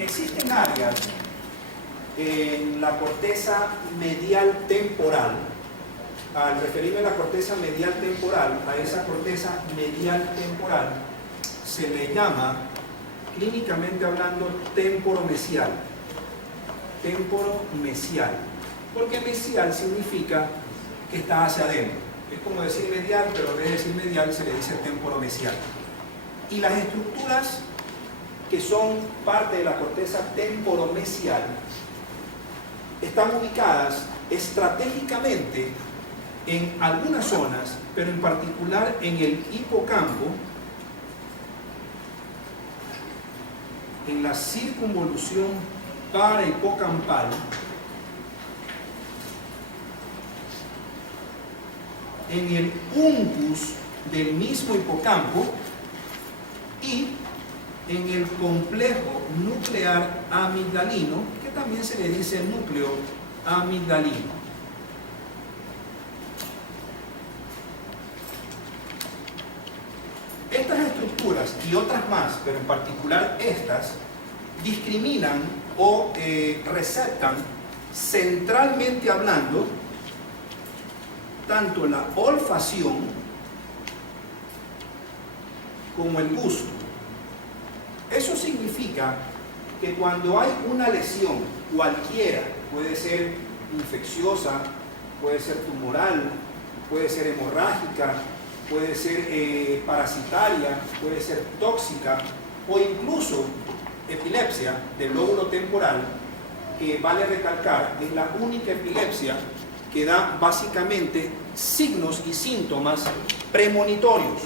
Existen áreas en la corteza medial temporal. Al referirme a la corteza medial temporal, a esa corteza medial temporal se le llama, clínicamente hablando, temporomesial. Temporomesial. Porque mesial significa que está hacia adentro. Es como decir medial, pero en vez de decir medial se le dice temporomesial. Y las estructuras que son parte de la corteza temporomesial están ubicadas estratégicamente en algunas zonas, pero en particular en el hipocampo, en la circunvolución parahipocampal, en el uncus del mismo hipocampo y en el complejo nuclear amigdalino, que también se le dice núcleo amigdalino. Estas estructuras y otras más, pero en particular estas, discriminan o receptan, centralmente hablando, tanto la olfacción como el gusto. Eso significa que cuando hay una lesión cualquiera, puede ser infecciosa, puede ser tumoral, puede ser hemorrágica, puede ser parasitaria, puede ser tóxica o incluso epilepsia del lóbulo temporal, que vale recalcar, es la única epilepsia que da básicamente signos y síntomas premonitorios.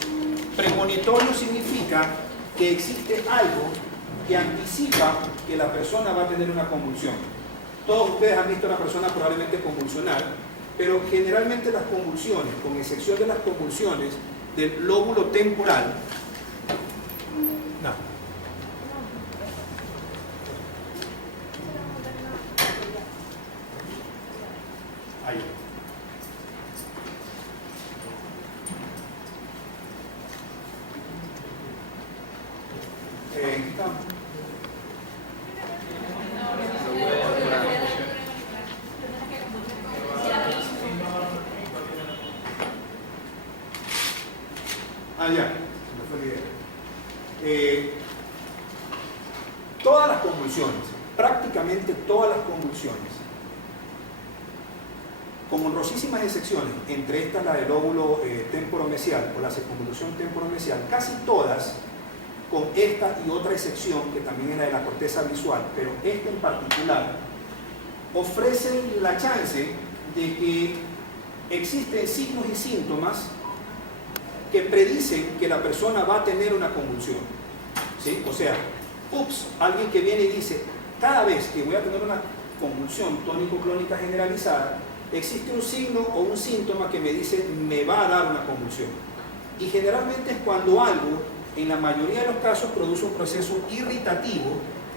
Premonitorio significa que existe algo que anticipa que la persona va a tener una convulsión. Todos ustedes han visto a una persona probablemente convulsionar, pero generalmente las convulsiones, con excepción de las convulsiones del lóbulo temporal, no. Ahí. Ya, todas las convulsiones, prácticamente todas las convulsiones, con honrosísimas excepciones, entre estas la del lóbulo temporomesial o la circunvolución temporomesial, casi todas, con esta y otra excepción que también es la de la corteza visual, pero esta en particular, ofrecen la chance de que existen signos y síntomas que predicen que la persona va a tener una convulsión, ¿sí? O sea, alguien que viene y dice, cada vez que voy a tener una convulsión tónico-clónica generalizada, existe un signo o un síntoma que me dice, me va a dar una convulsión. Y generalmente es cuando algo, en la mayoría de los casos, produce un proceso irritativo.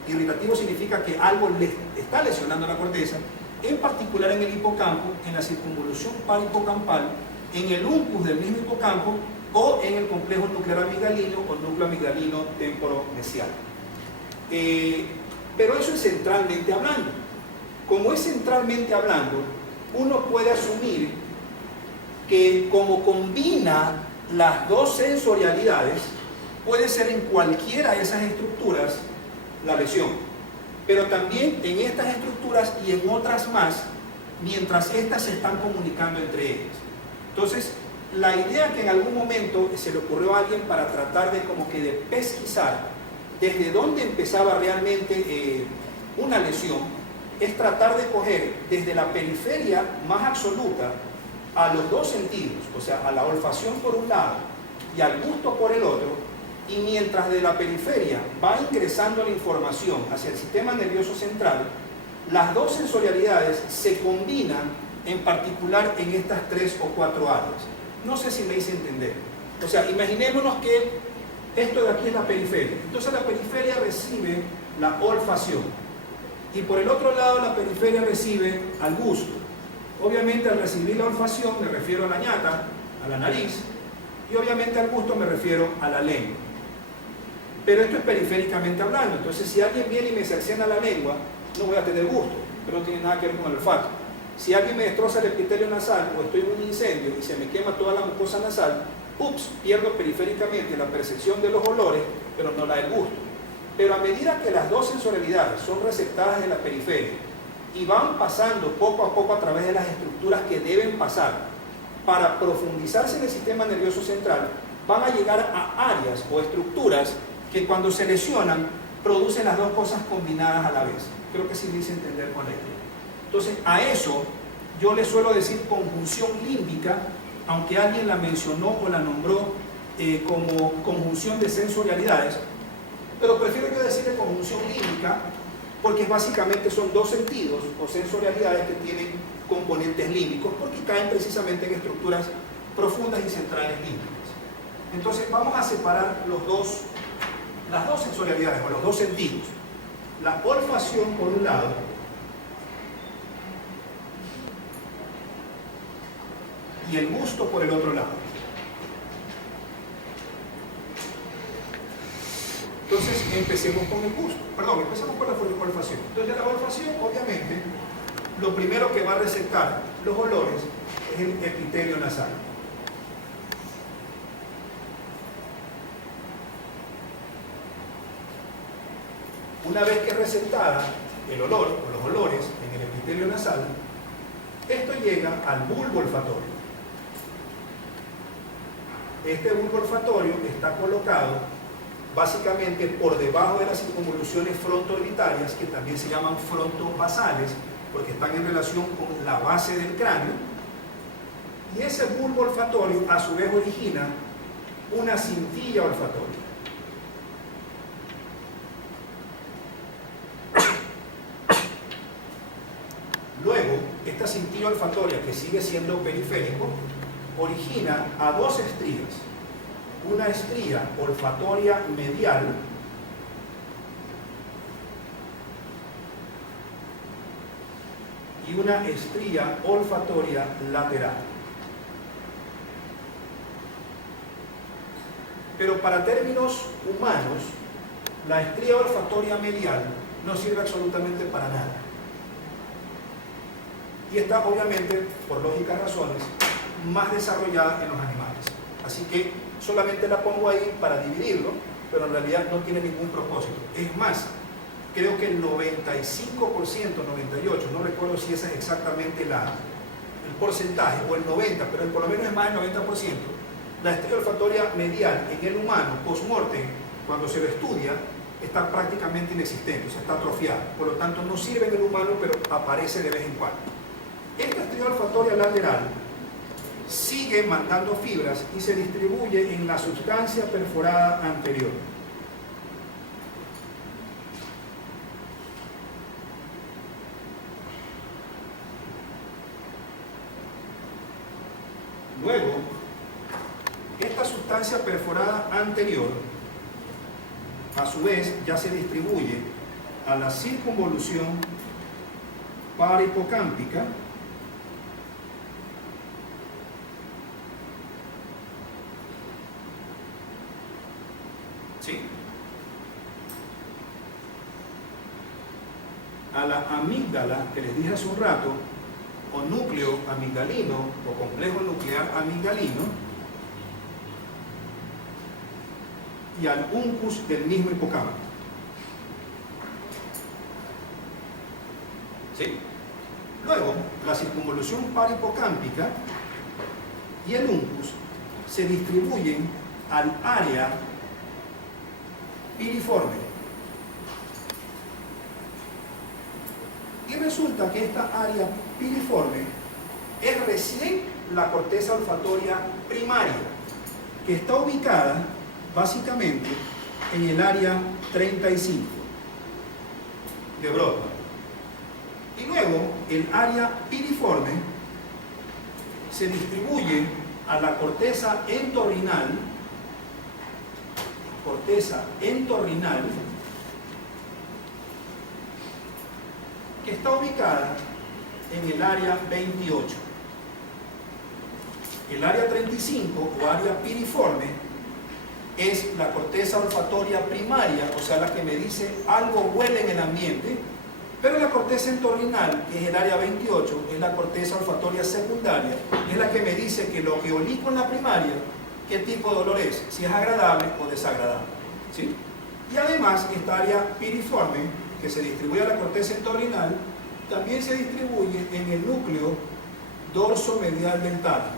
Irritativo significa que algo le está lesionando la corteza, en particular en el hipocampo, en la circunvolución parahipocampal, en el uncus del mismo hipocampo, o en el complejo nuclear amigdalino o núcleo amigdalino temporomesial. Pero eso es centralmente hablando. Como es centralmente hablando, uno puede asumir que como combina las dos sensorialidades, puede ser en cualquiera de esas estructuras la lesión. Pero también en estas estructuras y en otras más, mientras estas se están comunicando entre ellas. Entonces, la idea que en algún momento se le ocurrió a alguien para tratar de como que de pesquisar desde dónde empezaba realmente una lesión, es tratar de coger desde la periferia más absoluta a los dos sentidos, o sea, a la olfacción por un lado y al gusto por el otro, y mientras de la periferia va ingresando la información hacia el sistema nervioso central, las dos sensorialidades se combinan en particular en estas 3 o 4 áreas. No sé si me hice entender. O sea, imaginémonos que esto de aquí es la periferia. Entonces la periferia recibe la olfacción. Y por el otro lado la periferia recibe al gusto. Obviamente al recibir la olfacción me refiero a la ñata, a la nariz. Y obviamente al gusto me refiero a la lengua. Pero esto es periféricamente hablando. Entonces, si alguien viene y me cercena la lengua, no voy a tener gusto, pero no tiene nada que ver con el olfato. Si alguien me destroza el epitelio nasal o estoy en un incendio y se me quema toda la mucosa nasal, ups, pierdo periféricamente la percepción de los olores, pero no la del gusto. Pero a medida que las dos sensorialidades son receptadas de la periferia y van pasando poco a poco a través de las estructuras que deben pasar para profundizarse en el sistema nervioso central, van a llegar a áreas o estructuras que cuando se lesionan producen las dos cosas combinadas a la vez. Creo que sí me hice entender con la idea. Entonces, a eso yo le suelo decir conjunción límbica, aunque alguien la mencionó o la nombró como conjunción de sensorialidades, pero prefiero yo decirle conjunción límbica porque básicamente son dos sentidos o sensorialidades que tienen componentes límbicos porque caen precisamente en estructuras profundas y centrales límbicas. Entonces, vamos a separar las dos sensorialidades o los dos sentidos. La olfacción por un lado y el gusto por el otro lado. Entonces, empecemos con el gusto. Empecemos con la olfacción. Entonces, la olfacción, obviamente, lo primero que va a receptar los olores es el epitelio nasal. Una vez que es receptada el olor o los olores en el epitelio nasal, esto llega al bulbo olfatorio. Este bulbo olfatorio está colocado básicamente por debajo de las circunvoluciones fronto-orbitarias, que también se llaman fronto-basales, porque están en relación con la base del cráneo. Y ese bulbo olfatorio a su vez origina una cintilla olfatoria. Luego, esta cintilla olfatoria, que sigue siendo periférico, origina a dos estrías. Una estría olfatoria medial y una estría olfatoria lateral. Pero para términos humanos, la estría olfatoria medial no sirve absolutamente para nada. Y está obviamente, por lógicas razones, más desarrollada en los animales. Así que solamente la pongo ahí para dividirlo, pero en realidad no tiene ningún propósito. Es más, creo que el 95%, 98%, no recuerdo si ese es exactamente el porcentaje, o el 90%, pero por lo menos es más del 90%, la estría olfatoria medial en el humano, post-mortem, cuando se lo estudia, está prácticamente inexistente, o sea, está atrofiada. Por lo tanto, no sirve en el humano, pero aparece de vez en cuando. Esta estría olfatoria lateral sigue mandando fibras y se distribuye en la sustancia perforada anterior. Luego, esta sustancia perforada anterior, a su vez, ya se distribuye a la circunvolución parahipocámpica, ¿sí?, a la amígdala, que les dije hace un rato, o núcleo amigdalino, o complejo nuclear amigdalino, y al uncus del mismo hipocampo. ¿Sí? Luego, la circunvolución parahipocámpica y el uncus se distribuyen al área piriforme. Y resulta que esta área piriforme es recién la corteza olfatoria primaria, que está ubicada básicamente en el área 35 de Brodmann. Y luego el área piriforme se distribuye a la corteza entorrinal, que está ubicada en el área 28. El área 35 o área piriforme es la corteza olfatoria primaria, o sea, la que me dice algo huele en el ambiente, pero la corteza entorrinal, que es el área 28, es la corteza olfatoria secundaria, es la que me dice que lo que olí con la primaria, qué tipo de olor es, si es agradable o desagradable, ¿sí? Y además, esta área piriforme, que se distribuye a la corteza entorrinal, también se distribuye en el núcleo dorso-medial del tálamo.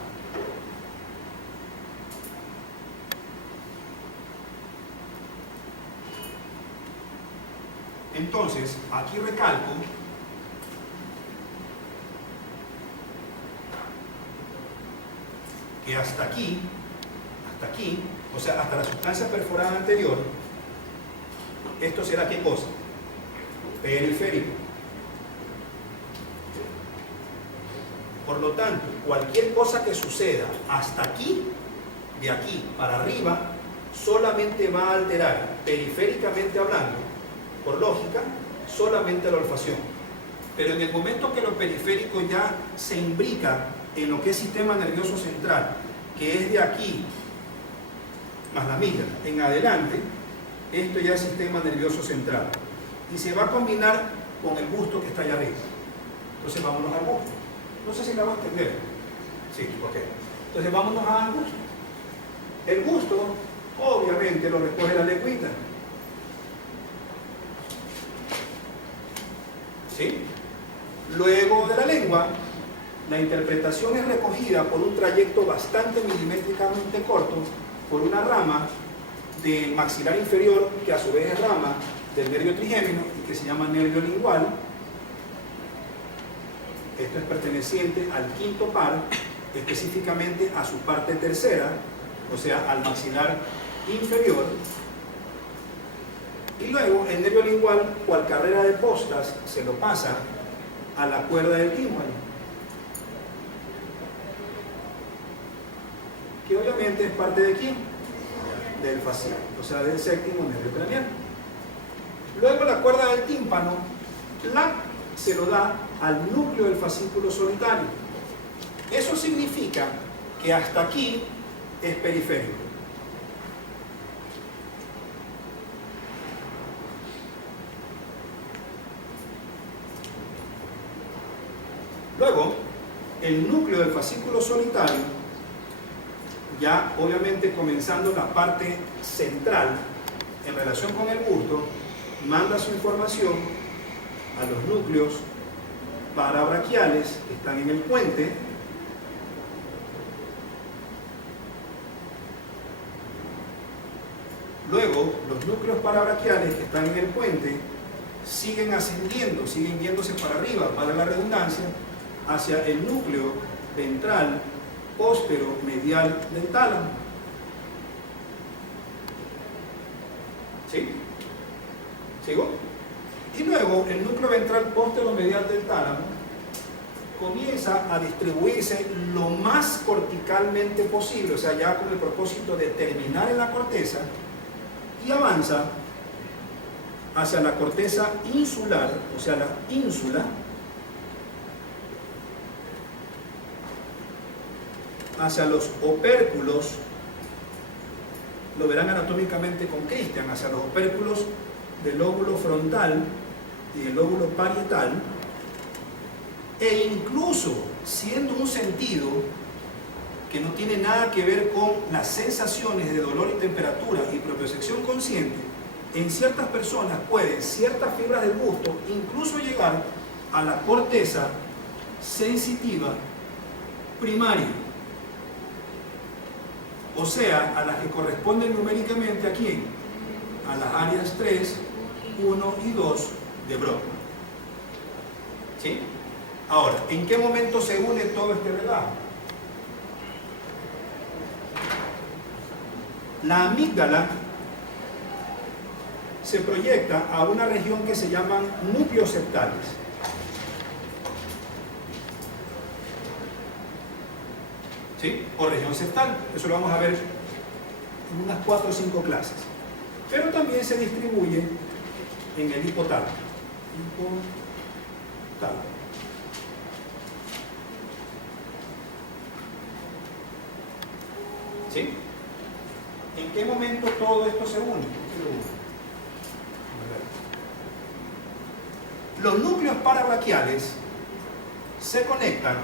Entonces, aquí recalco que hasta aquí, o sea, hasta la sustancia perforada anterior, esto será ¿qué cosa? Periférico. Por lo tanto, cualquier cosa que suceda hasta aquí, de aquí para arriba, solamente va a alterar, periféricamente hablando, por lógica, solamente la olfacción. Pero en el momento que lo periférico ya se imbrica en lo que es sistema nervioso central, que es de aquí, más la amígdala, en adelante, esto ya es sistema nervioso central. Y se va a combinar con el gusto que está allá arriba. Entonces vámonos al gusto. No sé si me hago entender. Sí, ok. Entonces vámonos al gusto. El gusto, obviamente, lo recoge la lengüita. ¿Sí? Luego de la lengua, la interpretación es recogida por un trayecto bastante milimétricamente corto, por una rama del maxilar inferior, que a su vez es rama del nervio trigémino y que se llama nervio lingual. Esto es perteneciente al quinto par, específicamente a su parte tercera, o sea, al maxilar inferior. Y luego el nervio lingual, cual carrera de postas, se lo pasa a la cuerda del tímpano, que obviamente es parte de quién? Del facial, o sea, del séptimo nervio craneal. Luego la cuerda del tímpano se lo da al núcleo del fascículo solitario. Eso significa que hasta aquí es periférico. Luego, el núcleo del fascículo solitario, ya obviamente comenzando la parte central en relación con el gusto, manda su información a los núcleos parabraquiales que están en el puente, luego los núcleos parabraquiales que están en el puente siguen ascendiendo, siguen yéndose para arriba, para la redundancia, hacia el núcleo ventral póstero medial del tálamo. ¿Sí? ¿Sigo? Y luego el núcleo ventral póstero medial del tálamo comienza a distribuirse lo más corticalmente posible, o sea, ya con el propósito de terminar en la corteza, y avanza hacia la corteza insular, o sea, la ínsula, hacia los opérculos, lo verán anatómicamente con Christian, hacia los opérculos del lóbulo frontal y del lóbulo parietal, e incluso siendo un sentido que no tiene nada que ver con las sensaciones de dolor y temperatura y propiocepción consciente, en ciertas personas pueden ciertas fibras del gusto incluso llegar a la corteza sensitiva primaria, o sea, a las que corresponden numéricamente ¿a quién? A las áreas 3, 1 y 2 de Broca. ¿Sí? Ahora, ¿en qué momento se une todo este relajo? La amígdala se proyecta a una región que se llaman núcleos septales. ¿Sí? O región septal. Eso lo vamos a ver en unas 4 o 5 clases. Pero también se distribuye en el hipotálamo. ¿Sí? ¿En qué momento todo esto se une? Los núcleos parabraquiales se conectan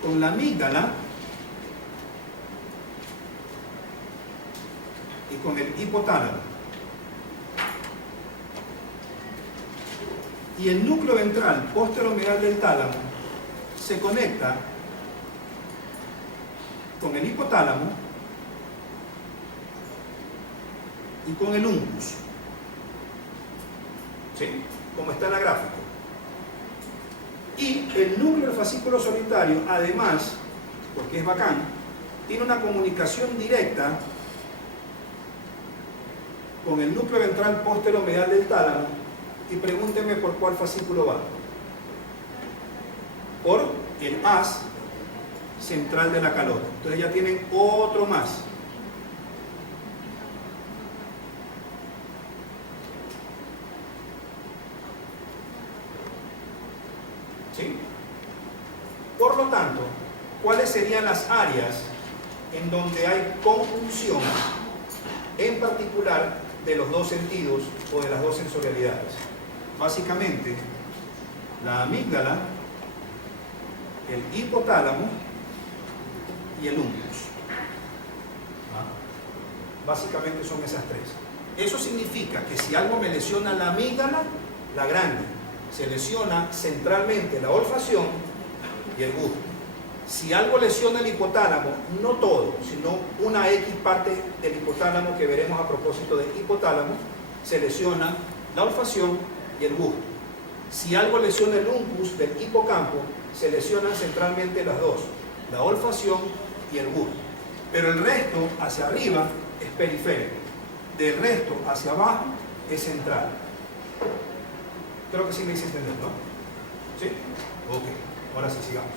con la amígdala y con el hipotálamo. Y el núcleo ventral posteromedial del tálamo se conecta con el hipotálamo y con el uncus. ¿Sí? Como está en la gráfica. Y el núcleo del fascículo solitario, además, porque es bacán, tiene una comunicación directa con el núcleo ventral posteromedial del tálamo. Y pregúntenme por cuál fascículo va. Por el haz central de la calota. Entonces ya tienen otro más. ¿Sí? Por lo tanto, ¿cuáles serían las áreas en donde hay conjunción, en particular de los dos sentidos o de las dos sensorialidades? Básicamente, la amígdala, el hipotálamo y el uncus. Básicamente son esas tres. Eso significa que si algo me lesiona la amígdala, la grande, se lesiona centralmente la olfacción y el gusto. Si algo lesiona el hipotálamo, no todo, sino una X parte del hipotálamo que veremos a propósito del hipotálamo, se lesiona la olfacción y el gusto. Si algo lesiona el uncus del hipocampo, se lesionan centralmente las dos, la olfacción y el gusto. Pero el resto hacia arriba es periférico, del resto hacia abajo es central. Creo que sí me hice entender, ¿no? ¿Sí? Ok, ahora sí, sigamos.